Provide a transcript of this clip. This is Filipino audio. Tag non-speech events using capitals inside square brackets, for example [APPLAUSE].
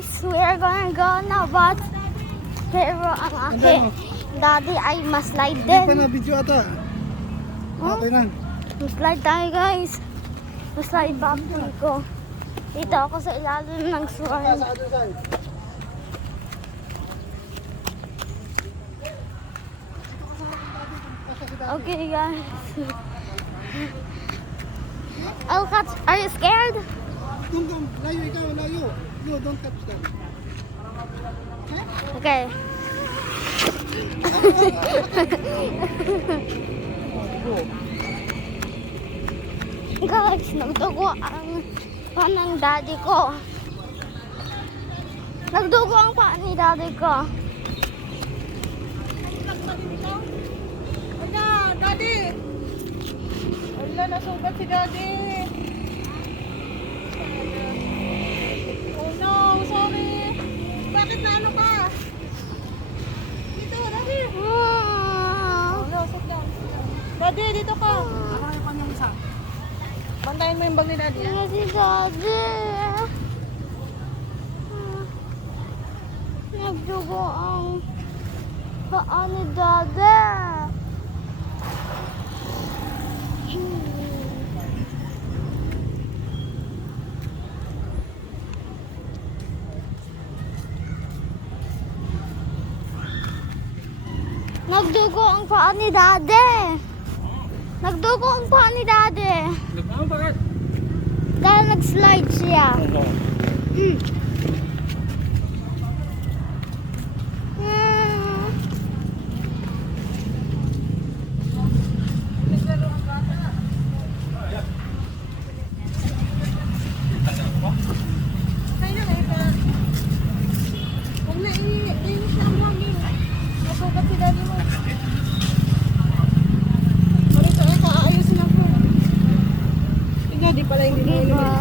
guys, we are gonna go na but pero ang aking daddy ay maslide Hindi pa din. na video ata. Okay na. Maslide tayo guys. Maslide back ko. Dito ako sa ilalim ng side. Okay guys. Cats, are you scared? Dum dum, layo ikaw, You don't touch them. Okay. [LAUGHS] Guys, nagdugo ang paa ng daddy ko. Nagdugo ang paa ni daddy ko. Daddy! Wala, nasugat si daddy. Daddy, dito ka. Ano pa niyong isa? Bantayan mo yung bag ni daddy. ah. Si daddy? Nagdugo ang paa ni daddy. Nagdugo ang paa ni daddy. Nagdugo ang paa ni daddy. Ano bakit? Dahil nag-slide siya. Mm. Mm. Kayo na, eh, pa. Huwag na, i- inis na ang hangin. Nasugat si daddy mo. Daddy pala hindi mo.